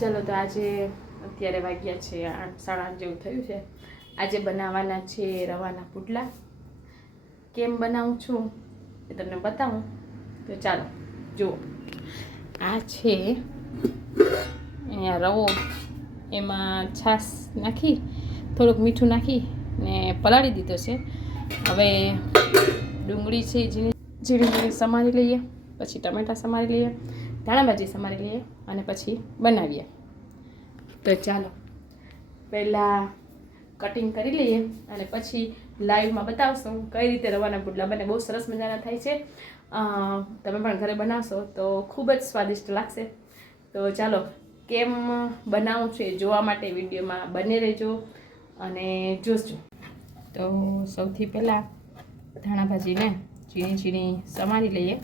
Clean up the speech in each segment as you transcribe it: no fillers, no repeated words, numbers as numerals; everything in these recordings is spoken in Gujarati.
ચલો તો આજે અત્યારે વાગ્યા છે 8 સાડા 8 જેવું થયું છે. આજે બનાવવાના છે રવાના પુડલા. કેમ બનાવું છું એ તમને બતાવું. તો ચાલો જુઓ. આ છે અહીંયા રવો, એમાં છાશ નાખી થોડુંક મીઠું નાખી ને પલાળી દીધો છે. હવે ડુંગળી છે ઝીણી ઝીણી સમારી લઈએ, પછી ટમેટાં સમારી લઈએ, ધાણા ભાજી સમારી લઈએ અને પછી બનાવીએ. તો ચાલો પહેલાં કટિંગ કરી લઈએ અને પછી લાઈવમાં બતાવશું કઈ રીતે રવાના પુડલા બને. બહુ સરસ મજાના થાય છે. તમે પણ ઘરે બનાવશો તો ખૂબ જ સ્વાદિષ્ટ લાગશે. તો ચાલો કેમ બનાવું છું એ જોવા માટે વિડીયોમાં બને રહેજો અને જોજો. તો સૌથી પહેલાં ધાણા ભાજીને ઝીણી ઝીણી સમારી લઈએ.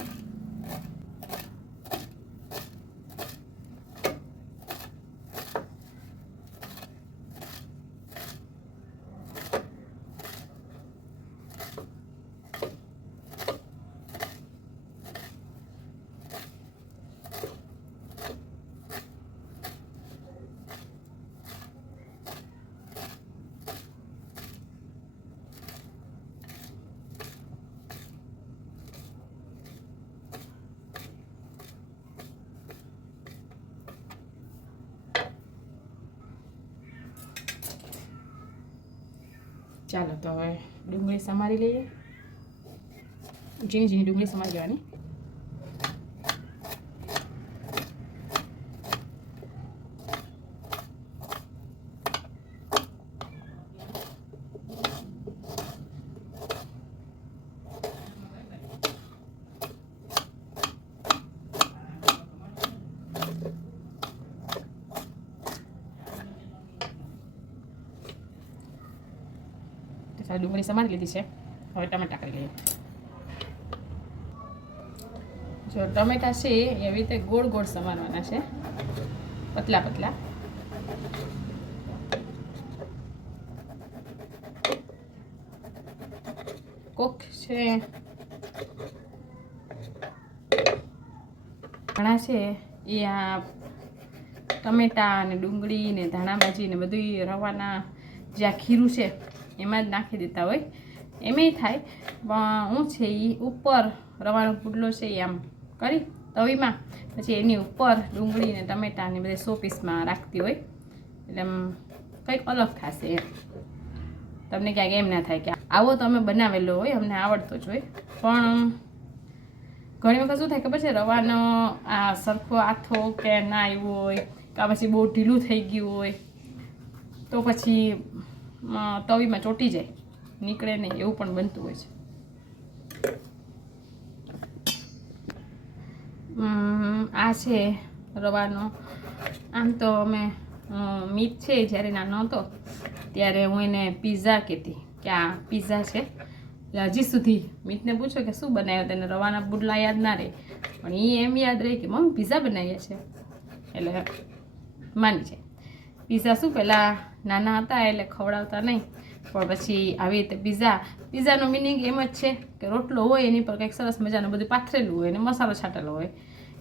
ચાલો તો હવે ડુંગળી સમારી લઈએ. ઝીણી ઝીણી ડુંગળી સમારી લેવાની. ડુંગળી સમારી લીધી છે. હવે ટમેટા કરી લઈએ. જો ટમેટા છે એવી રીતે ગોળ ગોળ સમારવાના છે, પતલા પતલા. કોક છે ઘણા છે એ આ ટમેટા ને ડુંગળી ને ધાણા ભાજી ને બધું રવાના જે આ ખીરું છે એમાં જ નાખી દેતા હોય. એમાંય થાય પણ હું છે એ ઉપર રવાનો પુડલો છે એ આમ કરી તવીમાં પછી એની ઉપર ડુંગળી ને ટમેટાં ને બધે 100 પીસમાં રાખતી હોય. એટલે આમ કંઈક અલગ થશે એમ. તમને ક્યાંક એમ ના થાય કે આવો તો અમે બનાવેલો હોય, અમને આવડતો જ હોય. પણ ઘણી વખત શું થાય ખબર છે, રવાનો આ સરખો આથો કે ના આવ્યો હોય કે પછી બહુ ઢીલું થઈ ગયું હોય તો પછી તવીમાં ચોંટી જાય, નીકળે નહીં, એવું પણ બનતું હોય છે. આ છે રવાનો. આમ તો અમે મીત છે જ્યારે નાનો હતો ત્યારે હું એને પિઝા કહેતી કે આ પિઝા છે. એટલે હજી સુધી મીતને પૂછો કે શું બનાવ્યો, તેને રવાના પુડલા યાદ ના રહે પણ એ એમ યાદ રહે કે મમ્મી પિઝા બનાવ્યા છે. એટલે માની જાય. પિઝા શું પહેલાં નાના હતા એટલે ખવડાવતા નહીં, પણ પછી આવી રીતે પિઝાનો મિનિંગ એમ જ છે કે રોટલો હોય એની પર કંઈક સરસ મજાનું બધું પાથરેલું હોય અને મસાલો છાંટેલો હોય.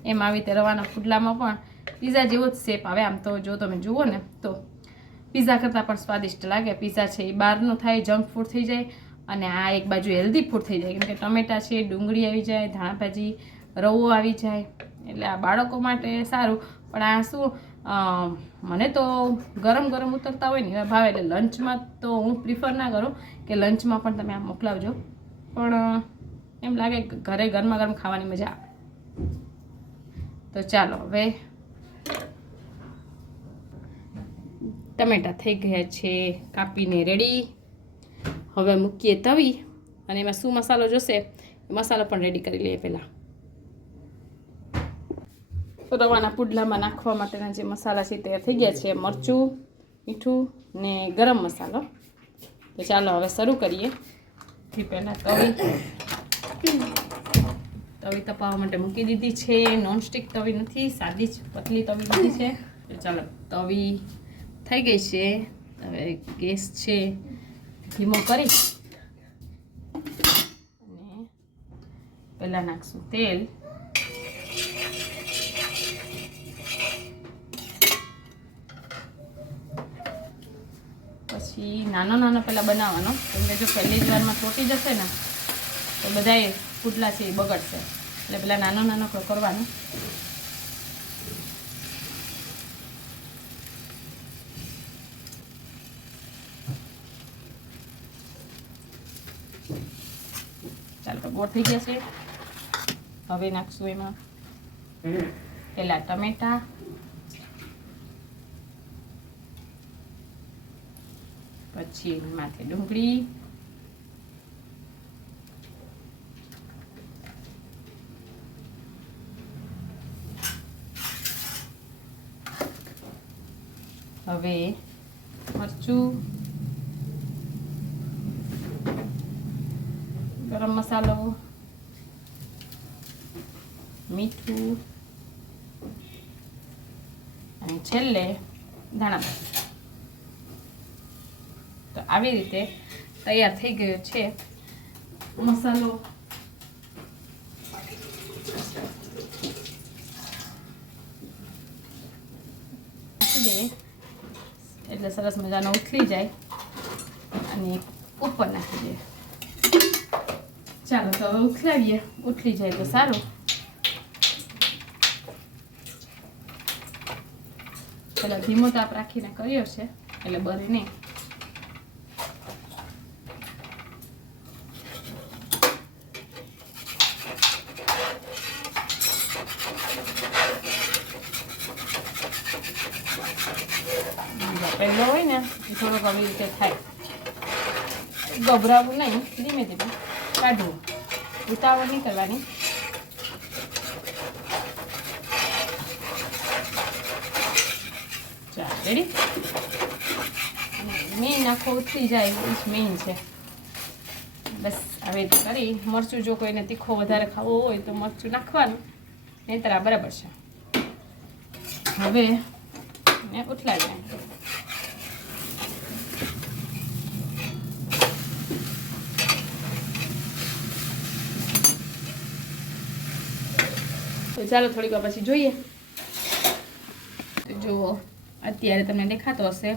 એમ આવી રીતે રવાના પુડલામાં પણ પિઝા જેવો જ શેપ આવે. આમ તો જો તમે જુઓ ને તો પિઝા કરતાં પણ સ્વાદિષ્ટ લાગે. પિઝા છે એ બહારનું થાય, જંક ફૂડ થઈ જાય અને આ એક બાજુ હેલ્ધી ફૂડ થઈ જાય, કેમ કે ટમેટા છે, ડુંગળી આવી જાય, ધાણા ભાજી, રવો આવી જાય. એટલે આ બાળકો માટે સારું. પણ આ શું મને તો ગરમ ગરમ ઉતરતા હોય ને એવા ભાવે. એટલે લંચમાં તો હું પ્રિફર ના કરું કે લંચમાં પણ તમે આ મોકલાવજો, પણ એમ લાગે કે ઘરે ગરમા ગરમ ખાવાની મજા આવે. તો ચાલો હવે ટમેટા થઈ ગયા છે કાપીને રેડી. હવે મૂકીએ તવી અને એમાં શું મસાલો જોશે એ મસાલો પણ રેડી કરી લઈએ. પહેલાં રવાના પુડલામાં નાખવા માટેના જે મસાલા છે તૈયાર થઈ ગયા છે. મરચું, મીઠું ને ગરમ મસાલો. તો ચાલો હવે શરૂ કરીએ. પહેલાં તવી તપાવવા માટે મૂકી દીધી છે. નોનસ્ટિક તવી નથી, સાદી જ પતલી તવી લીધી છે. તો ચાલો તવી થઈ ગઈ છે. હવે ગેસ છે ધીમો કરી અને પહેલાં નાખશું તેલ. પછી નાનો પહેલાં બનાવવાનો, કેમ કે જો પહેલી જ વારમાં ચોટી જશે ને તો બધાય પુડલા છે એ બગડશે, એટલે પહેલાં નાનો કરવાનો. ચાલો તો ગોળ થઈ ગયા છે. હવે નાખશું એમાં પહેલાં ટમેટા, પછી માથે ડુંગળી, હવે મરચું, ગરમ મસાલો, મીઠું અને છેલ્લે ધાણા. તો આવી રીતે તૈયાર થઈ ગયો છે મસાલો. એટલે સરસ મજાનો ઉથલી જાય અને ઉપર નાખી દઈએ. ચાલો તો હવે ઉથલાવીએ, ઉથલી જાય તો સારું. પેલા ધીમો તાપ રાખીને કર્યો છે એટલે બરે નહીં. પહેલો હોય ને એ થોડોક આવી રીતે થાય, ગભરાવું નહીં, ધીમે ધીમે કાઢવું, ઉતાવળ નહીં કરવાની. ચાલો રેડી. મેઇન આખો ઉતરી જાય એ જ મેઇન છે. બસ આવી રીતે કરી. મરચું જો કોઈને તીખો વધારે ખાવો હોય તો મરચું નાખવાનું, નહીંતર આ બરાબર છે. હવે ઉથલાવી નાખીએ. તો ચાલો થોડીક વાર પછી જોઈએ. જુઓ અત્યારે તમને દેખાતો હશે,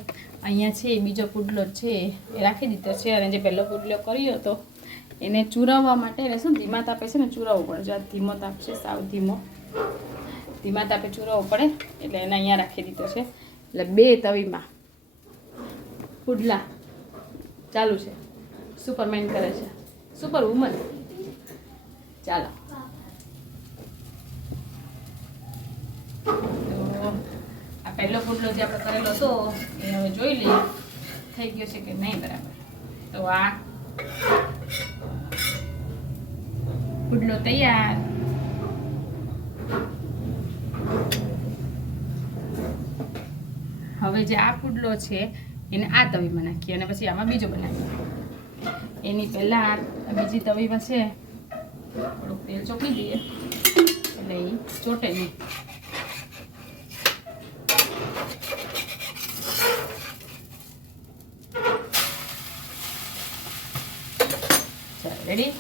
અહીંયા છે બીજો પુડલો છે એ રાખી દીધો છે, અને જે પહેલો પુડલો કર્યો હતો એને ચૂરવવા માટે એને શું ધીમા તાપે છે ને ચૂરવવું પડે. જો આ ધીમો તાપ છે, સાવ ધીમા તાપે ચૂરવવો પડે, એટલે એને અહીંયા રાખી દીધો છે. એટલે 2 તવીમાં પુડલા ચાલુ છે. સુપરમેન કરે છે, સુપર વુમન. ચાલો આ પહેલો પુડલો જે આપણે કરેલો હતો એ હવે જોઈ લઈએ થઈ ગયો છે કે નહીં બરાબર. તો આ પુડલો તૈયાર. હવે જે આ પુડલો છે એને આ તવીમાં નાખીએ અને પછી આમાં બીજો બનાવીએ. એની પહેલાં બીજી તવીમાં છે થોડુંક તેલ ચોપડી દઈએ એટલે એ ચોટે નહીં. ચાલો રેડી.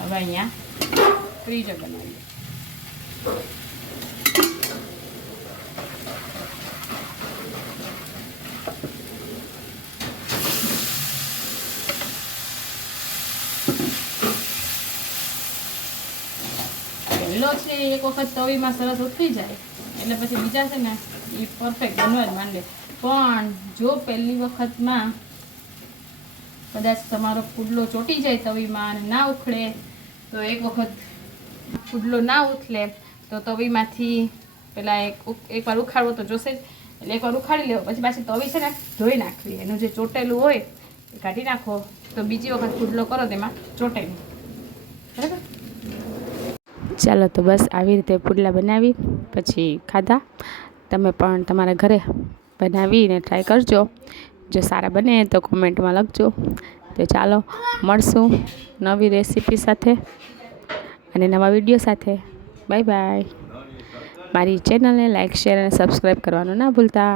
હવે અહીંયા ત્રીજો બનાવીએ. પહેલો છે એક વખત તવીમાં સરસ ઉતરી જાય એટલે પછી બીજા છે ને એ પરફેક્ટ બનવા જ માંડે. પણ જો પહેલી વખતમાં કદાચ તમારો પુડલો ચોટી જાય તવીમાં અને ના ઉખડે તો એક વખત પુડલો ના ઉથલે તો તવીમાંથી પેલા એકવાર ઉખાડવો તો જોશે જ. એટલે એકવાર ઉખાડી લેવો, પછી પાછી તવી છે ને ધોઈ નાખવી. એનું જે ચોટેલું હોય એ કાઢી નાખો તો બીજી વખત પુડલો કરો તેમાં ચોટે નહીં. બરાબર. ચાલો તો બસ આવી રીતે પુડલા બનાવી પછી ખાધા. તમે પણ તમારા ઘરે બનાવીને ટ્રાય કરજો. જો સારા બને તો કોમેન્ટમાં લખજો. તો ચાલો મળશું નવી રેસીપી સાથે અને નવા વિડીયો સાથે. Bye bye. મારી ચેનલને લાઇક, શેર અને સબસ્ક્રાઈબ કરવાનું ના ભૂલતા.